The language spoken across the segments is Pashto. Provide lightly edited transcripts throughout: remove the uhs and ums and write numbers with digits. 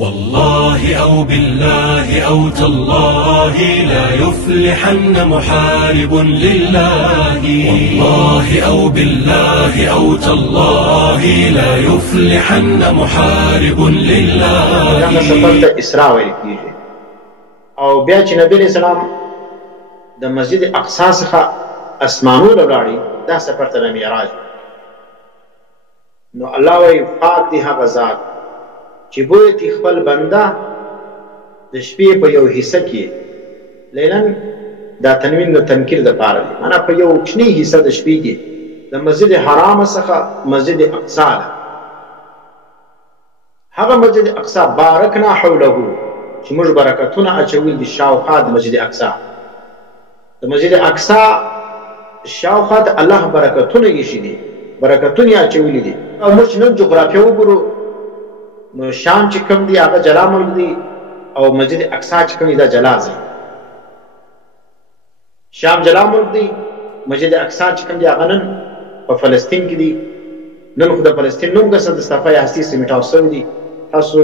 والله أو بالله أو تالله لا يفلحن محارب لله. والله أو بالله أو تالله لا يفلحن محارب لله. دغه سفر ته اسراء ویل کیږي او بیا چې نبی علیہ السلام د مسجد اقصا څخه اسمانونو لاړی دا سفر ته معراج. نو الله وی پاک دی هغه ذات چې بوتي خپل بنده د شپې په یو حصہ کې لیلن دا تنوین د تنکیر د پاره دی، معنا په یو کوچنی حصہ د شپې کې د مسجد حرام څخه مسجد اقصا له هغه مسجد اقصا بارکنا حوله چې موږ برکتونه اچوي د شاوخوا د مسجد اقصا. د مسجد اقصا شاوخوا د الله برکتونه یې شي دي، برکتونه اچولي دي. او موږ نن جغرافیه وګورو نو شام چې کوم دی هغه جلا ملک دی او مسجد اقصا چې کوم دی دا جلا ځای. شام جلا ملک دی، مسجد اقصا چې کوم دی هغه نن په فلسطین کې دی. نن خو د فلسطین نوم ګسه د صفای هستی سمیټاو سوی دی. تاسو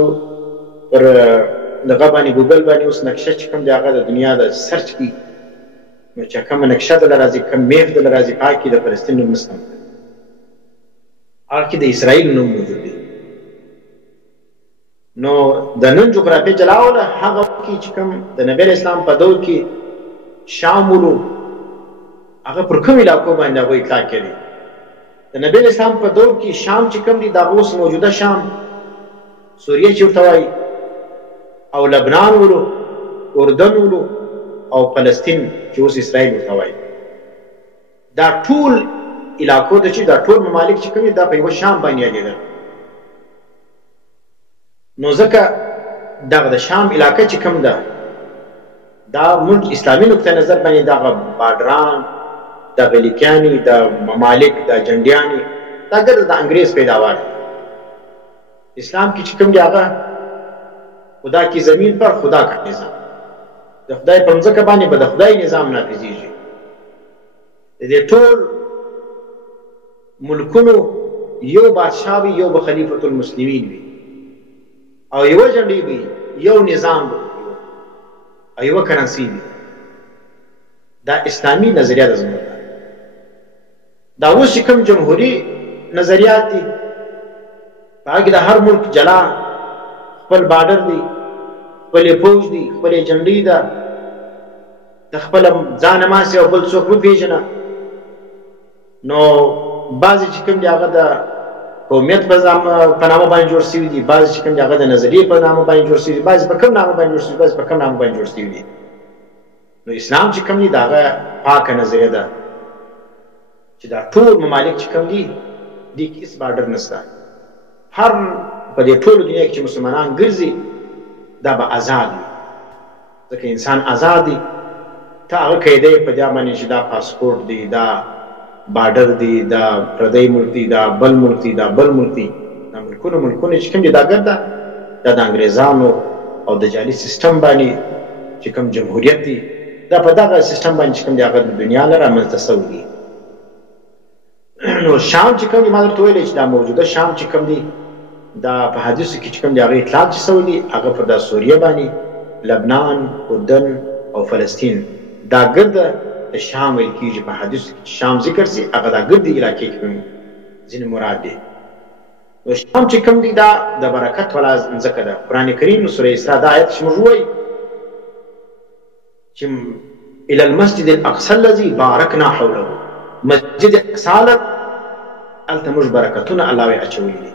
پر دغه باندې ګوګل باندې اوس نقشه چې کوم دی هغه د دنیا د سرچ کی نو چې کوم نقشه د راځي کوم میف د راځي پاکي د فلسطین نوم نسم هغه کې د اسرائیل نوم موجود دی. نو د نن جغرافیه جلاوله هغه کې چې کوم د نبی اسلام په دور کې شامولو هغه پر کوم علاقو باندې هغه اطلاق کړي. د نبی اسلام په دور کې شام چې کوم دی دا اوس موجوده شام سوریه چې ورته وایي او لبنان ولو اردن ولو او فلسطین چې اوس اسرائیل ورته وایي، دا ټول علاقو د چې دا ټول ممالک چې کوم دا په یو شام باندې یادېدل. نو ځکه دغه د شام علاقه چې کوم ده دا ملک اسلامي نقطه نظر باندې دغه بادران د غلیکیانی د ممالک د جنډیانی دا ګرد د انګریز پیداوار. اسلام کې چې کوم دی هغه خدا کی زمین پر خدا کا نظام، د خدای په ځمکه باندې به د خدای نظام نافذیږي. د دې ټول ملکونو یو بادشاہ وي، یو به خلیفۃ المسلمین وي او یو جنډي وي، یو نظام وي او یو کرنسی وي. دا اسلامی نظریه ده زموږ. دا اوس چې کوم جمهوری نظریات دي هغه د هر ملک جلا خپل بارډر دی، خپل فوج دی، خپل جنډي ده، د خپل ځان ماسي او بل څوک نه پیژنه. نو بعضې چې کوم دی هغه د قومیت په نامه باندې جوړ شوي دي، بعضې چې کوم دی هغه د نظریې په نامه باندې جوړ شوي دي، بعضې په کوم نامه باندې جوړ شوي دي، بعضې په کوم نامه باندې جوړ شوي دي. نو اسلام چې کوم دی د هغه پاکه نظریه ده چې دا ټول ممالک چې کوم دي دې کې هېڅ بارډر نشته. هر په دې ټولو دنیا کې چې مسلمانان ګرځي دا به آزاد وي، ځکه انسان آزاد دی. ته هغه قیده یې په دې باندې چې دا پاسپورټ دی، دا بارډر دی، دا پردی ملک دی، دا بل ملک دی، دا بل ملک دی. دا ملکونه چې کوم دي دا ګرده دا د انګریزانو او د جعلي سیستم باندې چې کوم جمهوریت دی دا په دغه سیستم باندې چې کوم دی هغه د دنیا نه رامنځته سوی دی. نو شام چې کوم دی ما درته ویلی چې دا موجوده شام چې کوم دی دا په حدیثو کې چې کوم دی هغه اطلاق چې سوی دی هغه پر دا سوریه باندې لبنان، اردن او فلسطین دا ګرده د شام ویل کېږي. په حدیثو کې شام ذکر سي هغه دا ګردې علاقې کې ځینې مراد دی. نو شام چې کوم دی دا د برکت والا ځمکه ده. قرآن کریم سوره اسراء دا آیت چې موږ وایي چې الى المسجد الاقصى الذي باركنا حوله، مسجد اقصا هلته موږ برکتونه الله وی اچولي دي.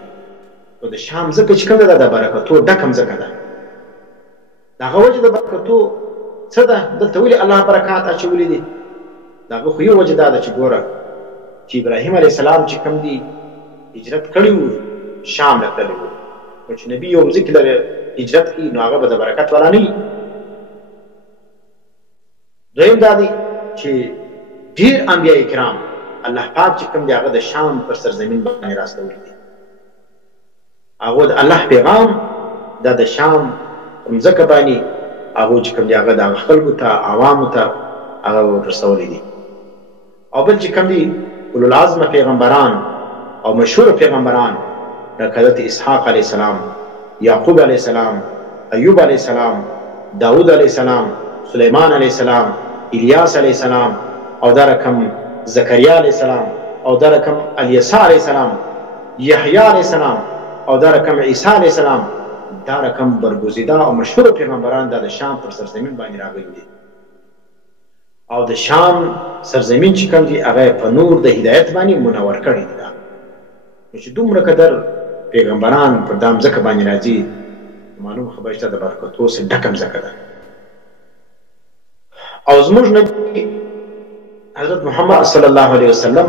نو د شام ځکه چې کوم ده د برکتو ډکه مځکه ده. د هغه وجه د برکتو څه ده دلته ولې الله برکات اچولي دي؟ د هغه خو یو وجه دا ده چې ګوره چې ابراهیم علیه السلام چې کوم دی هجرت کړی و شام ته تللی و. نو چې نبي یو ځای کې هجرت کړي نو هغه به د برکت والا نه وي. دویم دا دی چې ډېر انبیاء کرام الله پاک چې کوم دی هغه د شام پر سرزمین باندې راستولي دي. هغه د الله پیغام دا د شام پر مځکه باندې هغه چې کوم دی هغه د خلکو ته عوامو ته هغه رسولی دي. او بل چې کوم دی اولو العزم پیغمبران او مشهور پیغمبران لکه حضرت اسحاق علیه السلام یعقوب علیہ السلام، ایوب علیہ السلام، داود علیہ السلام، سلیمان علیہ السلام، الیاس علیہ السلام، او دا رقم زکریا علیہ السلام، او دا رقم الیسا علیہ السلام، یحییٰ علیہ السلام، او دا رقم عیسی علیہ السلام. دا رقم برگزیده او مشهور پیغمبران دا د شام پر سرزمین باندې راغلي دي. او د شام سرزمین چې کوم دي هغه په نور د هدایت باندې منور کړی دي. نو چې دومره قدر پیغمبران پر دا مځکه باندې راځي، معلوم خبره چې د برکتو سره ډکه مځکه ده. او زموږ نبی حضرت محمد صلی الله علیه وسلم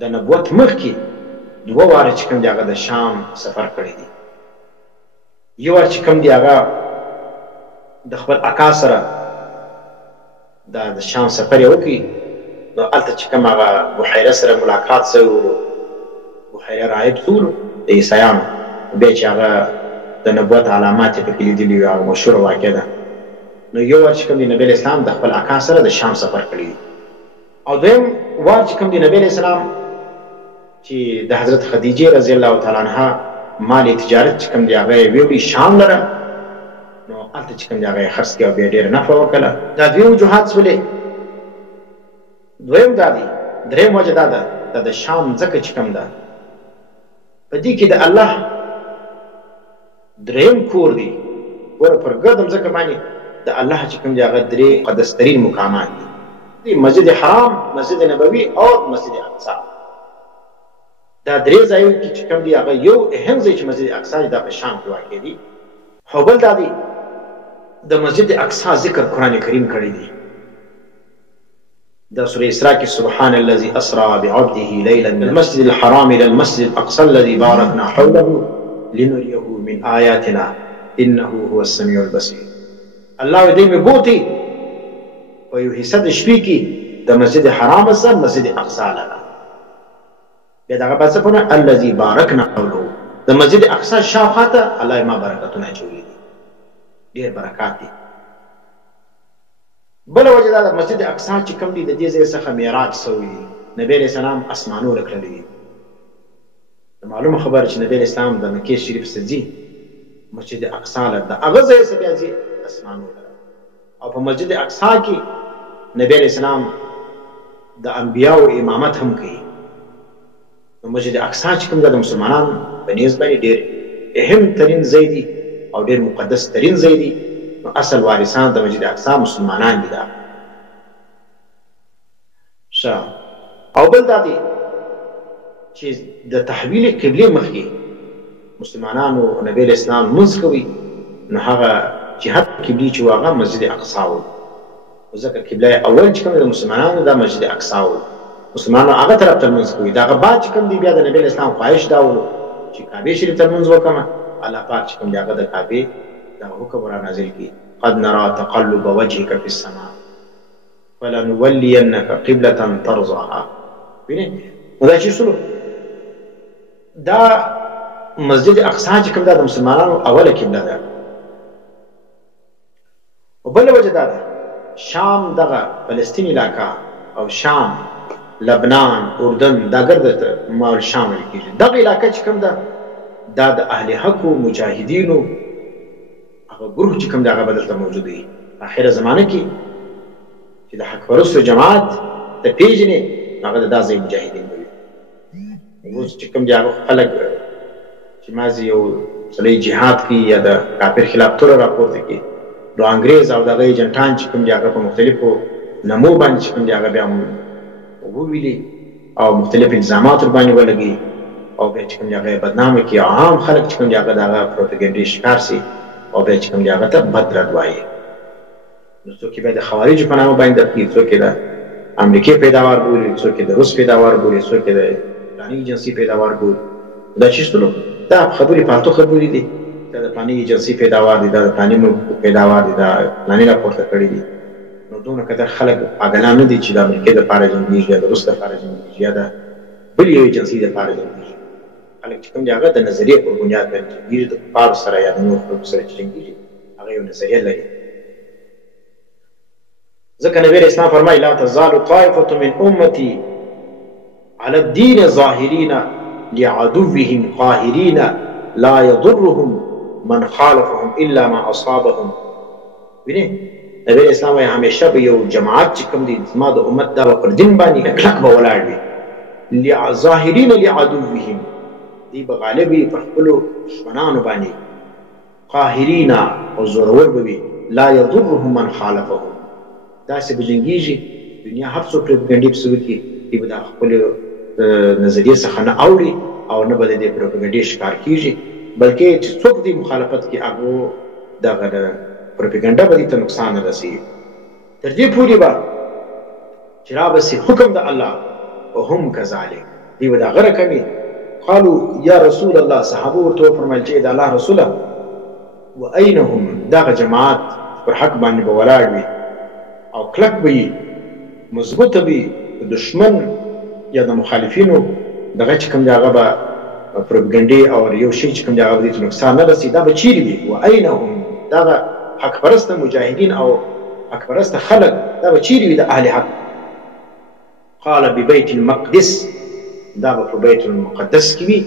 د نبوت مخکې دوه واره چې کوم دی هغه د شام سفر کړی دی. یو وار چې کوم دی هغه د خپل اکا سره د شام سفر یې وکړي، نو هلته چې کوم هغه بحیره سره ملاقات سوی و، بحیره راهب څو د عیسیانو، بیا چې هغه د نبوت علامات یې پکې لیدلي وي، هغه مشهوره واقع ده. نو یو وار چې کوم دی نبی اسلام د خپل اکا سره د شام سفر کړی دی. او دویم وار چې کوم دی نبی اسلام چې د حضرت خدیجه رضی الله تعالی عنها مال تجارت چې کوم دی هغه یې ویوړي شام لره، نو هلته چې کوم دی هغه یې خرڅ کړي او بیا ډېره نفع وکړه. دا دویم وجوهات شولې. دویم دا دی. دریم وجه دا ده دا د شام ځکه چې کوم ده په دې کې د الله دریم کور دی. ګوره پر ګرده ځمکه باندې د الله چې کوم دی هغه درې مقدس ترین مقامات دي، مسجد حرام، مسجد نبوي او مسجد اقصی. دا درې ځایونه کې چې کوم دی هغه یو اهم ځای چې مسجد اقصی دا په شام کې واقع دی. خو بل دا دی د مسجد اقصی ذکر قرآن کریم کړی دی. دا سورة اسراء کې سبحان الذي اسرى بعبده ليلا من المسجد الحرام الى المسجد الاقصى الذي باركنا حوله لنريه من آياتنا انه هو السميع البصير. الله دې مې بوتي په یو حصه د شپې کې د مسجد حرام سره مسجد اقصی لره. بیا دغه بل څه په الذي باركنا حوله د مسجد اقصی شاوخواته الله ما برکتونه اچولي دي، ډېر برکات دي. بل وجه دا د مسجد اقصی چې کوم دی د دې ځای څخه معراج سوی دی، نبی علیہ السلام اسمانو رکړلی دي. معلومه خبره چې نبی علیہ السلام د مکې شریف څخه ځي مسجد اقصی له د هغه ځای څخه بیا ځي اسمانو له. او په مسجد اقصی کې نبی علیہ السلام د انبیاو امامت هم کوي. نو مسجد اقصی چې کوم د مسلمانانو په نیز باندې ډېر اهم ترین ځای دی او ډېر مقدس ترین ځای دی. نو اصل وارثان د مسجد اقصی مسلمانان دي. او بل دا دی چې د تحویل قبله مخکې مسلمانانو نبی اسلام منځ کوي، نو هغه جهت قبلي چې هغه مسجد اقصی و. ځکه قبله اول چې کوم د مسلمانانو دا مسجد اقصی و، مسلمانانو هغه طرف ته منځ کوي. دغه بعد چې کوم دی بیا د نبی اسلام خواهش دا و چې کعبه شریف ته منځ وکړم. الله پاک چې کوم دی هغه د کعبه دا حکم را نازل کی قد نرى تقلب وجهك في السماء فلنولينك قبلة ترضاها. ویني دا چې سلو دا مسجد اقصی چې کوم دا د مسلمانانو اوله قبله ده. او بل وجه دا ده شام دغه فلسطین علاقه او شام لبنان اردن دا ګرځي مال شامل کیږي. دغه علاقه چې کوم ده دا د اهل حق او مجاهدینو هغه ګروه چې کوم دی هغه بدلته موجود دی. اخره زمانه کې چې د حق پرستو جماعت ته پیژنې هغه د دا ځای مجاهدین وي. اوس چې کوم دی هغه خلک چې مازې یو سړی جهاد کوي یا د کافر خلاف توره راپورته کوي، نو انګریز او دغه ایجنټان چې کوم دی هغه په مختلفو نمو باندې چې کوم دی هغه بیا وویلي او مختلف الزامات ورباندې ولګي او بیا چې کوم دی هغه بدنامه کړي. عام خلک چې کوم دی هغه د هغه پروپاګانډې شکار سي او بیا چې کوم دی هغه ته بد رد وایي. نو څوک بیا د خوارجو په نامه باندې درکوي، څوک د امریکې پیداوار بولي، څوک د روس پیداوار بولي، څوک د فلاني ایجنسي پیداوار بولي. دا چې څلو دا خبرې فالتو خبرې دي. دا د فلاني ایجنسي پیداوار دي، دا د فلاني ملک پیداوار دي، دا فلاني راپورته کړي دي. نو دونه قدر خلک پاګلان نه دي چې د امریکې دپاره جنګېږي یا د روس دپاره جنګېږي یا د بل یو ایجنسي دپاره جنګېږي. خلک چې کوم دی هغه د نظریې په بنیاد باندې جنګېږي، د کفارو سره یا د نورو خلکو سره چې جنګېږي هغه یو نظریه لري. ځکه نبی اسلام فرمایي لا تزال طائفة من امتي على الدين ظاهرين لعدوهم قاهرين لا يضرهم من خالفهم الا ما اصابهم. وینئ نبی اسلام وایي همیشه به یو جماعت چې کوم دی زما د امت دا به پر دین باندې کلک به ولاړ وي، ظاهرین لعدوهم، دی به غالب وي پر خپلو دشمنانو باندې، قاهرین او زورور به وي، لا یضرهم من خالفهم، داسې به جنګېږي دنیا هر څوک پروپاګنډې پسې وکړي، دی به د خپلو نظریې څخه نه اوري او نه به د دې پروپاګنډې ښکار کېږي، بلکې چې څوک دې مخالفت کړي هغو دغه پروپاګنډه به دې ته نقصان نه رسوي. تر دې پورې به چې رابسي حکم د الله وهم کذلک، دی به د هغه رقم وي. قالو یا رسول الله، صحابه ورته وفرمیل چې د الله رسوله و این هم، دغه جماعت پر حق باندې به ولاړ وي او کلک به وي، مضبوطه وي، د دشمن یا د مخالفینو دغه چې کوم دی هغه به پروپاګنډې او یو شی چې کوم دی هغه به دې ته نقصان نه رسي، دا به چیرې وي؟ و این هم، دغه حق پرسته مجاهدین او حق پرسته خلق دا به چیرې وي د اهل حق؟ قال ببیت المقدس، دا به په بیت المقدس کې وي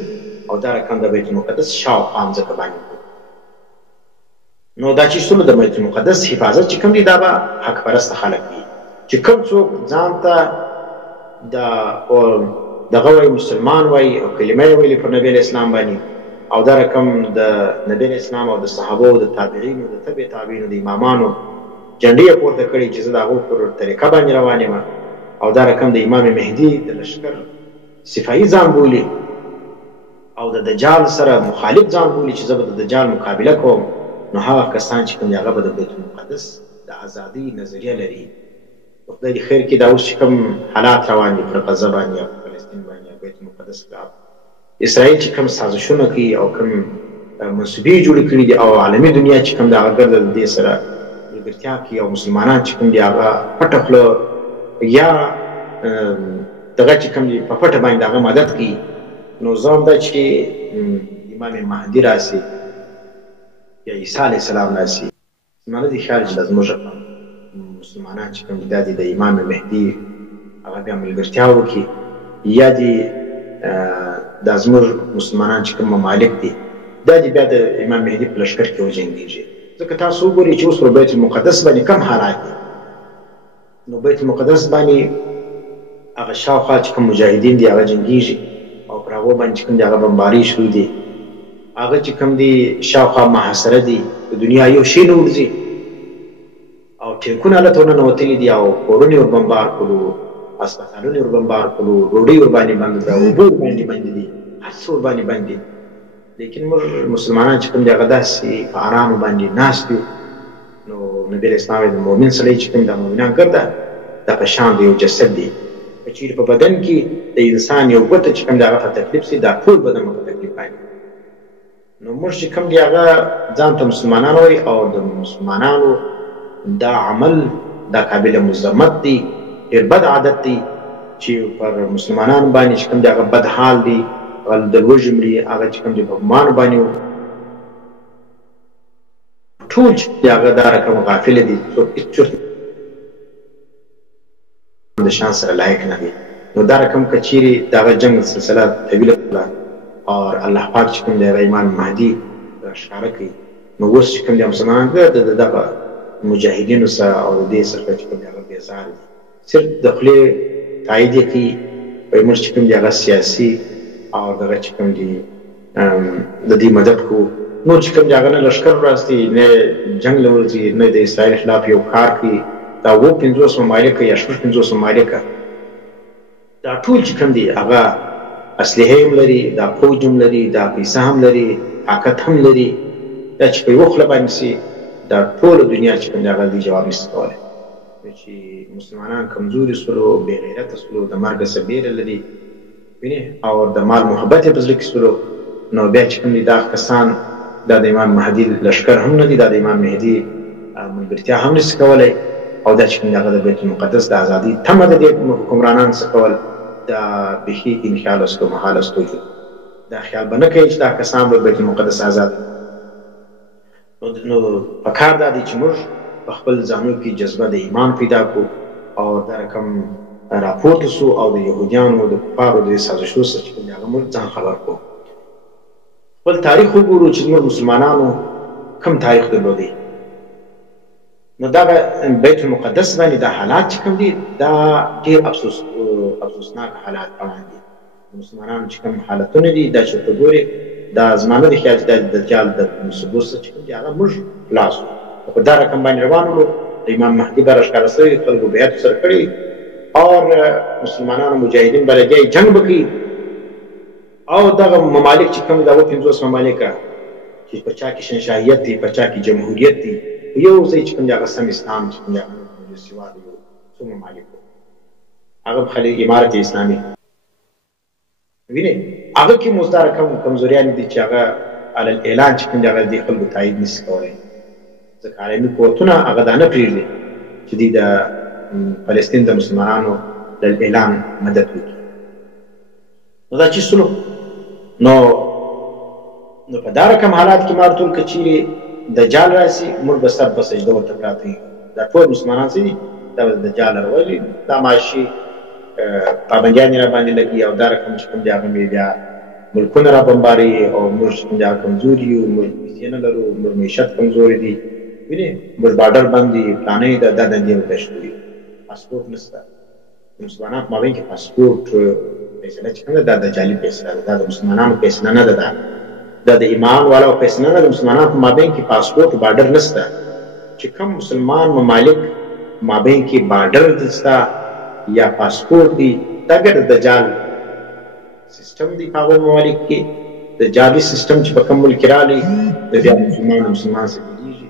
او دا رقم د بیت المقدس شاوخوا مځکه باندې. نو دا چې څومره د بیت المقدس حفاظت چې کوم دی دا به حق پرسته خلق وي، چې کوم څوک ځان ته دغه وایي مسلمان وایي او کلمه یې ویلې پر نبي علیه اسلام باندې، او دا رقم د نبی علیه اسلام او د صحابو د تابعینو د تبع تابعینو د امامانو جنډې یې پورته کړي چې زه د هغو پر طریقه باندې روان یم، او دا رقم د امام مهدي د لښکر صفایي ځان بولي او د دجال سره مخالف ځان بولي چې زه به د دجال مقابله کوم، نو هغه کسان چې کوم دی هغه به د بیت المقدس د ازادۍ نظریه لري. خدای دې خیر کړي دا اوس چې کوم حالات روان دي پر غزه باندې او فلسطین باندې او بیت المقدس خلاف اسرائیل چې کوم سازشونه کوي او کوم منصوبې جوړې کړي دي او عالمي دنیا چې کوم د هغه ګرده د دې سره ملګرتیا کوي او مسلمانان چې کوم دي هغه پټه خوله یا دغه چې کوم دي په پټه باندې هغه مدد کوي، نو ځان دا چې امام مهدي راسي یا عیسی علیه السلام راسي، زما نه دي خیال چې دا زموږ مسلمانان چې کوم دي دا دي د امام مهدي هغه بیا ملګرتیا وکړي، یا دي دا زموږ مسلمانان چې کوم ممالک دي دا دي بیا د امام مهدي په لښکر کې وجنګېږي. ځکه تاسو وګورئ چې اوس پر بیت المقدس باندې کم حالات دي، نو بیت المقدس باندې هغه شاوخوا چې کوم مجاهدین دي هغه جنګېږي او پر هغو باندې چې کوم دي هغه بمبارۍ شروع دي، هغه چې کوم دي شاوخوا محاصره دي، د دنیا یو شی نه ورځي او ټینکونه هلته ورننوتلي دي او کورونه یې وربمبار کړو، هسپتالونه یې وربمبار کړو، ډوډۍ ورباندې بنده ده، اوبه ورباندې بندې دي، هر څه ورباندې بند دي، لیکن موږ مسلمانان چې کوم دي هغه داسې په ارامو باندې ناست یو. نو نبي علیه اسلام د مؤمن سړی چې کوم د مؤمنان ګرده دا په شان د یو جسد دی، که چیرې په بدن کې د انسان یو ګوته چې کوم دی هغه په تکلیف سي، دا ټول بدن به په تکلیف باندې. نو موږ چې کوم دی هغه ځان ته مسلمانان وایي او د مسلمانانو دا عمل دا قابل مذمت دی، ډېر بد عادت دی چې پر مسلمانانو باندې چې کوم دی هغه بد حال دی، هغه د لوږې مري، هغه چې کوم دی په ګمانو باندې ټول چې دی هغه دا رقم غافله دي، څوک هېڅ د شان سره لایق نه دي. نو دا رقم که چیرې د هغه جنګ سلسله طویله کړه او الله پاک چې کوم دی هغه امام مهدي راښکاره کوي، نو اوس چې کوم دی مسلمانان د دغه مجاهدینو سره او د دې سره چې کوم دی هغه بېزار دي، صرف د خولې تایید یې کوي، وایي موږ چې کوم دی هغه سیاسي او دغه چې کوم دی د دې مدد کوو، نور چې کوم دی هغه نه لښکر راستي نه جنګ له ورځي نه د اسرائیل خلاف یو کار کوي، دا 50 ممالک یا 50 ممالک دا ټول چې کوم دی هغه اسلحې هم لري، دا پوځ هم لري، دا پیسه هم لري، طاقت هم لري، دا چې په یوه خوله باندې سي دا ټوله دنیا چې کوم دی هغه دې جواب نشي کولی. چې مسلمانان کمزوري سولو، بې غیرته سولو، د مرګه څه بیره لري وینې او د مال محبت یې په زړه کې سولو، نو بیا چې کوم دي دا کسان دا د امام مهدي لښکر هم نه دي، دا د امام مهدي ملګرتیا هم نشي کولی، او دا چې کوم دی هغه د بیت المقدس د ازادۍ تمه د دې حکمرانانو څه کول دا بیخي انخیال است و محال است و دا خیال به نه کوي چې دا کسان به بیت المقدس آزاد. نو پکار دا دی چې موږ په خپل ځانو کې جذبه د ایمان پیدا کړو او دا رقم راپورته سو او د یهودیانو د کفارو د سازشونو څخه چې کوم دی هغه موږ ځان خبر کړو. خپل تاریخ وګورو چې زموږ مسلمانانو کوم تاریخ درلودی. نو دا بیت المقدس باندې دا حالات چې کوم دي دا ډېر افسوسناک حالات روان دي. مسلمانانو چې کوم حالتونه دي دا چې ته ګورې دا زمانه د خیال چې د دجال د ثبوت څخه چې کوم دي هغه موږ خلاص وو. په دا رقم باندې روان وو. د امام مهدي به راښکاره شوي، خلکو بیعت سره کړي اور مسلمانانو مجاهدین به لګیا جنګ به کوي او دغه ممالک چې کوم دا 50 ممالک چې په چا کې شنشاهیت دي، په چا کې جمهوریت دي، یو ځای چې کوم دی هغه سمستان چې کوم دی هغه سیوا د یو څو ممالکو هغه خلک امارت اسلامي ویني هغه کې مزدار کمزوریان دي چې هغه علل اعلان چې کوم دی هغه د خلکو تایید نشي کولای. ځکه عالمي قوتونه هغه دا نه پرېږدي چې د فلسطین د مسلمانانو د اعلان مدد وکړي. نو دا چې سلو نو په دا رقم حالات کې مار ټول که چیرې دجال راسي موږ به سر په سجده ورته پراته یو. دا ټول مسلمانان څه دي دا به دجال راولي دا معاشي پابندیانې را باندې لګي او دا رقم چې کوم دی هغه مې بیا ملکونه را بمباري او موږ چې کوم دی هغه کمزوري یو، موږ پیسې نه لرو، موږ معیشت کمزوري دي، وینې موږ بارډر باندې پلانې دا دندې ورته شوي، پاسپورټ نشته. مسلمانان په مابین کې پاسپورټ فیصله چې کوم ده دا دجالي فیصله ده، دا د مسلمانانو فیصله نه ده، دا د ایمان والاو فیصله نه ده. د مسلمانانو په مابین کې پاسپورټ بارډر نشته. چې کوم مسلمان ممالک مابین کې بارډر نشته یا پاسپورټ دي دا ګډ دجال سیستم دی په هغو ممالک کې. د جالي سیستم چې په کوم ملک کې راغلی د بیا مسلمان سره ګډېږي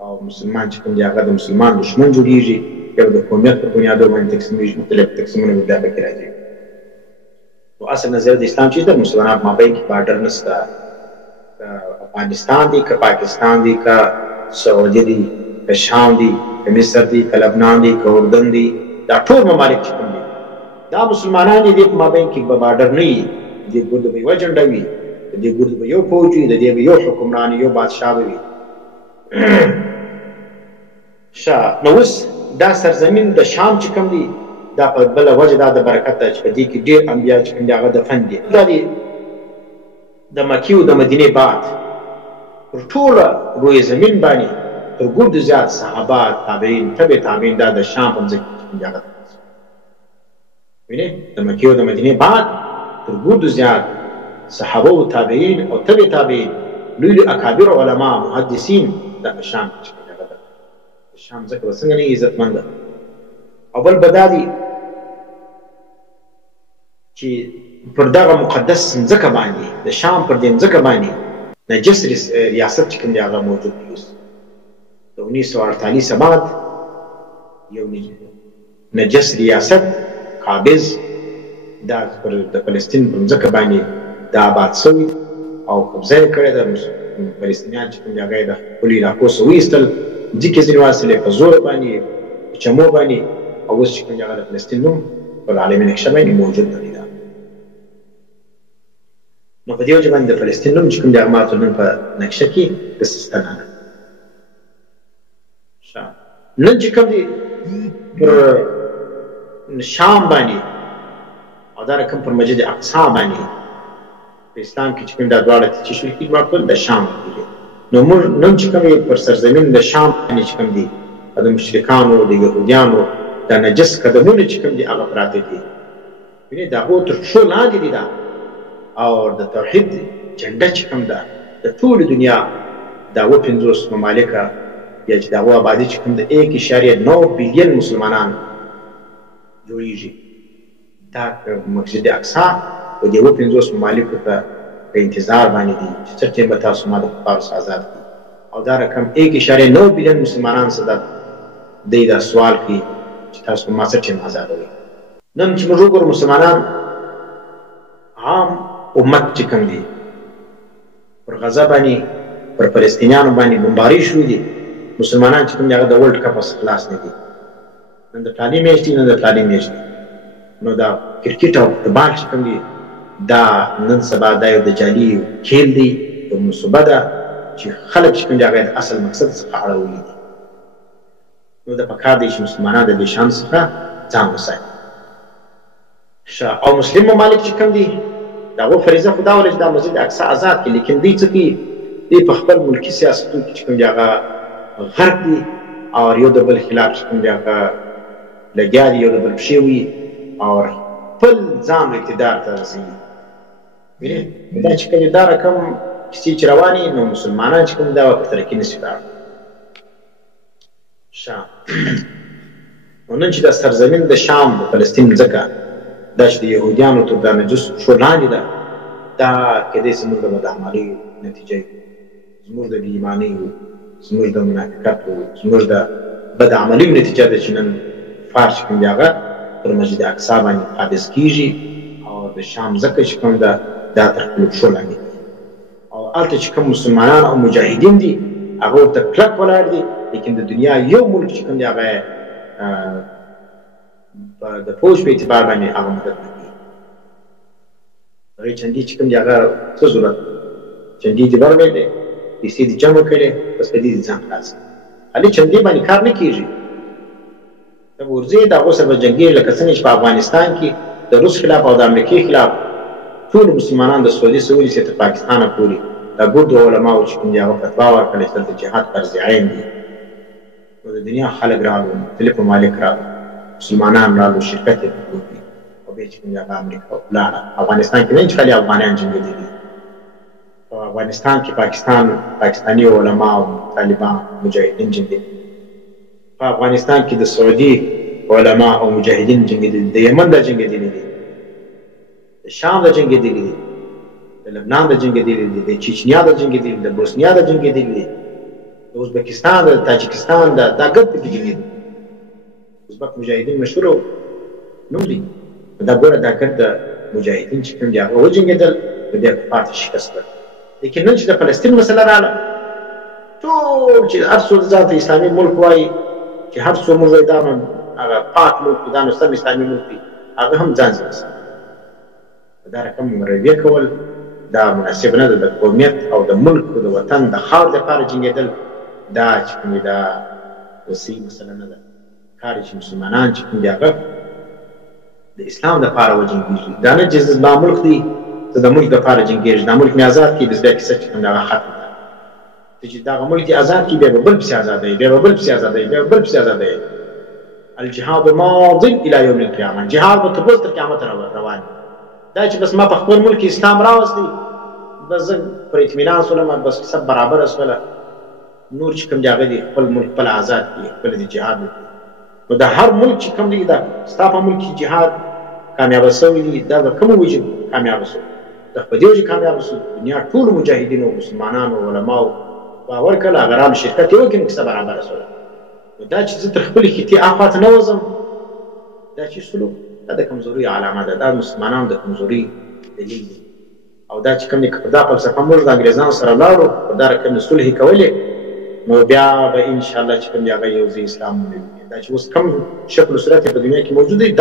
او مسلمان چې کوم دی هغه د مسلمان دښمن جوړېږي، یو د قومیت په بنیادو باندې تقسیمېږي، مختلف تقسیمونه به بیا پکې راځي. نو اصل نظر د اسلام چې د مسلمانانو مابین کې بارډر نشته. افغانستان دی که پاکستان دی که سعودي دی که شام دی که مصر دی که لبنان دی که اردن دی دا ټول ممالک چې کوم دي دا مسلمانان دي په مابین کې به بارډر نه وي. د دې ګرد به یوه جنډه وي، د دې ګرد به یو فوج وي، د دې به یو حکمران یو بادشاه به وي. نو اوس دا سرزمین د شام چې کوم دی دا په بله وجه دا د برکت ده چې په دې کې ډېر انبیا چې کوم دي هغه دفن دي. دا د مکې او د مدینې بعد پر ټوله روی زمین باندې تر ګردو زیات صحابه تابعین تبع تابعین دا د شام په ځمکه کې هغه وینئ د مکې او د مدینې بعد تر ګردو زیات صحابه او تابعین او تبع تابعین لوی لوی اکابر علما محدثین دا په شام کې هغه ده. شام ځکه به څنګه نه عزتمند ده. او بل به دا دي چې پر دغه مقدس ځمکه باندې د شام پر دې ځمکه باندې نجس ریاست چې کوم دی هغه موجود دی. اوس د 1948 بعد یو نجس ریاست قابض دا پر د فلسطین پر ځمکه باندې دا آباد شوي او قبضه یې کړې ده. فلسطینیان چې کوم دی هغه یې د خپلو علاقو څخه وایستل، ځکه ځینې واصلې په زور باندې په چمو باندې او اوس چې کوم دی هغه د فلسطین نوم په العالمي نقشه باندې موجود نه دی. نو په دې وجه باندې د فلسطین نوم چې کوم دی هغه ماته نن په نقشه کې د سیستانه ده. نن چې کوم دی پر شام باندې او دا رقم پر مسجد اقصی باندې په اسلام کې چې کوم دا دواړه چې شوي کېږي ما ټول د شام کېږي. نو موږ نن چې کوم پر سرزمین د شام باندې چې کوم دي د مشرکانو د یهودیانو دا نجس قدمونه چې کوم دي هغه پراته دي. وینې د هغو تر پښو لاندې دي دا او د توحید جنډه چې کوم ده د ټولې دنیا دا 50 ممالکه یا چې د هغو آبادي چې کوم د 1.9 بلین مسلمانان جوړیږي دا مسجد اقصی او د 50 ممالکو ته په انتظار باندې دي چې څه ټیم به تاسو ما د کفارو څخه آزاد کړي. او دا رقم 1.9 بلین مسلمانان څخه دی دا سوال کوي چې تاسو ما څه ټیم آزادوئ. نن چې موږ وګورو مسلمانان عام امت چې کوم دي پر غزه باندې پر فلسطینیانو باندې بمباري شوي دي. مسلمانان چې کوم دي هغه د ورلډ کپ څخه خلاص نه دي. نن د فلاني میچ دي، نن د فلاني میچ دي. نو دا کرکټ او فوټبال چې کوم دي دا نن سبا دا یو د جعلي کھیل دی، یو منصوبه ده چې خلک چې کوم دي هغه د اصل مقصد څخه اړولي دي. نو د پکار دی چې مسلمانان د دې شان څخه ځان وساتي. او مسلم ممالک چې کوم دي د هغو فریضه خو دا وله چې دا مسجد اقصی آزاد کړي، لیکن دوی څه کوي؟ دوی په خپل ملکي سیاستونو کې چې کوم دی هغه غرق دي او یو د بل خلاف چې کوم دی هغه لګیا دي، یو د بل پښې وي او خپل ځان اقتدار ته رسوي. وینې دا چې کوم دا رقم کیسې چې روانې نو مسلمانان چې کوم دا په ترقي نشي لاړ. شام نو نن چې د سرزمین د شام د فلسطین ځکه دا چې د یهودیانو تر دا نجس شو لاندې ده، دا کېدای شي زموږ د بدعملۍ نتیجه وي، زموږ د بې ایمانۍ وو، زموږ د منافقت وو، زموږ د بدعملیو نتیجه ده چې نن فار چې کوم دی هغه پر مسجد اقصی باندې قابض کېږي او د شام ځکه چې کوم ده دا تر خپلو پښو لاندې او هلته چې کوم مسلمانان او مجاهدین دي هغه ورته کلک ولاړ دي، لیکن د دنیا یو ملک چې کوم دی هغه د فوج په اعتبار باندې هغه مدد نه کوي. هغې چندي چې کوم دی هغه څه ضرورت چندي دې ورمې دی، پیسې دې جمع کړې، بس په دې دې ځان خلاص کړي. علي چندي باندې کار نه کېږي. ته به ورځې د هغو سره به جنګېږي لکه څنګه چې په افغانستان کې د روس خلاف او د امریکې خلاف ټول مسلمانان د سعودي سه ونیسي تر پاکستانه پورې د ګردو علماو چې کوم دی هغه فتوا ورکړې چې دلته جهاد فرض عین دي. نو د دنیا خلک راغلو، مختلف ممالک راغلو، مسلمانان راغلو، شرکت یې وکړي او بیا چې کوم دی هغه امریکا ولاړه. افغانستان کې نه چې خالي افغانان جنګېدلي دي، په افغانستان کې پاکستاني علما او طالبان مجاهدین جنګېدلي، په افغانستان کې د سعودي علما او مجاهدین جنګېدلي، د یمن د جنګېدلي دي، د شام د جنګېدلي دي، د لبنان د جنګېدلي دي، د چچنیا د جنګېدلي دي، د بوسنیا د جنګېدلي دي، د ازبکستان د تاجکستان دا ګرد پکې جنګېدلي. ازبک مجاهدین مشهور نوم دي، دا ګوره دا ګرد د مجاهدین چې کوم دي هغه وجنګېدل، نو بیا کفار ته شکست ورکړ. لیکن نن چې د فلسطین مسله راغله، ټول چې هر څوک ځان ته اسلامي ملک وایي، چې هر څوک موږ وایي دا هغه پاک ملک دی، دا نو سم اسلامي ملک دی، هغه هم ځان ځای رسوي. دا رقم رویه کول دا مناسب نه ده. د قومیت او د ملک او د وطن د خاورې دپاره جنګېدل دا چې کوم دا صحیح مسله نه ده. کار چې مسلمانان چې کوم دی هغه د اسلام دپاره وجنګېږي، دا نه چې زما ملک دی ته د ملک دپاره جنګېږي، دا ملک مې ازاد کړي، بس بیا کیسه چې کوم دی هغه ختم ده. ته چې دغه ملک دې ازاد کړي، بیا به بل پسې ازادوي، بیا به بل پسې ازادوي، بیا به بل پسې ازادوي. الجهاد ماض الى یوم القیامه، جهاد به تر بل تر قیامت روان. دا چې بس ما په خپل ملک اسلام راوستی، بس زه پر اطمینان شولم، بس سب برابره شوله، نور چې کوم دی هغه دې خپل ملک خپل ازاد کړي، خپل دې جهاد وکړي. نو د هر ملک چې کوم دی دا ستا په ملک کې جهاد کامیابه سوی دی، دا د کومو وجه کامیابه سوی؟ د په دې وجه کامیابه سوی دنیا ټولو مجاهدینو مسلمانانو علماو باور کړه هغه رام شرکت یې وکړي، نو کیسه برابره سوله. نو دا چې زه تر خپلې خطې اخوا ته نه وځم، دا چې سلوک دا د کمزورۍ علامه ده، دا مسلمانانو د کمزورۍ دلیل دی. او دا چې کوم دی که په دا فلسفه موږ د انګریزانو سره لاړو، په دا رقم صلحې کولې، نو بیا به انشاءالله چې کوم دی هغه یو ځای اسلام ومومي. دا چې اوس کوم شکل و صورت په دنیا کې موجود دی،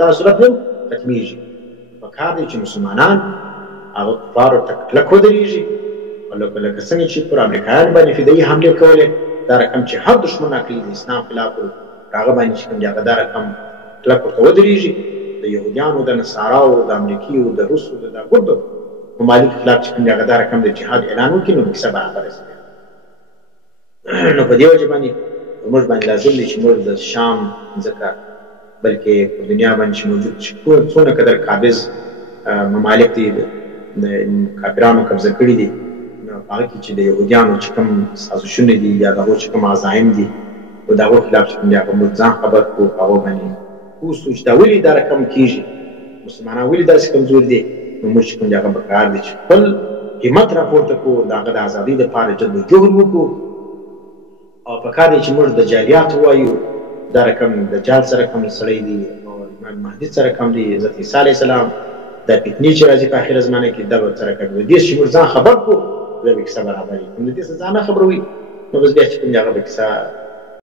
دا صورت هم ختمېږي. پکار دی چې مسلمانان هغه کفارو ته کلک ودرېږي، او لکه څنګه چې پر امریکایانو باندې فدایي حملې کولې، دا رقم چې هر دښمن عقلي د اسلام خلاف و هغه باندې چې کوم دی هغه دا رقم کلک ورته ودرېږي. د یهودیانو، د نصاراو، د امریکیو، د روسو، د دا ګردو ممالک خلاف چې کوم دی هغه دا رقم د جهاد اعلان وکړي، نو کیسه برابره شي. نو په دې وجه باندې موږ باندې لازم دی چې موږ د شام ځکه بلکې په دنیا باندې چې موجود څونه قدر قابض ممالک دي د کافرانو قبضه کړي دي، نو هغه کې چې د یهودیانو چې کوم سازشونه دي یا د هغو چې کوم عزایم دي، نو د هغو خلاف چې کوم دی هغه موږ ځان خبر کړو، په هغو باندې اوسو چې دا ولې دا رقم کېږي، مسلمانان ولې داسې کمزور دي. نو موږ چې کوم دی هغه پکار دی چې خپل همت راپورته کړو، د هغه د ازادۍ دپاره جدوجهد وکړو. او پکار دی چې موږ د جالیاتو وایو، دا رقم د جال سره کم سړی دی، او امام مهدي سره کم دی، حضرت عیسی علیه السلام، دا فتنې چې راځي په اخره زمانه کې دا به سره کم دی. دې چې موږ ځان خبر کړو، بیا به کیسه برابرېږي. کوم د دې څخه ځان نه خبروي، نو بس بیا چې کوم دی هغه به کیسه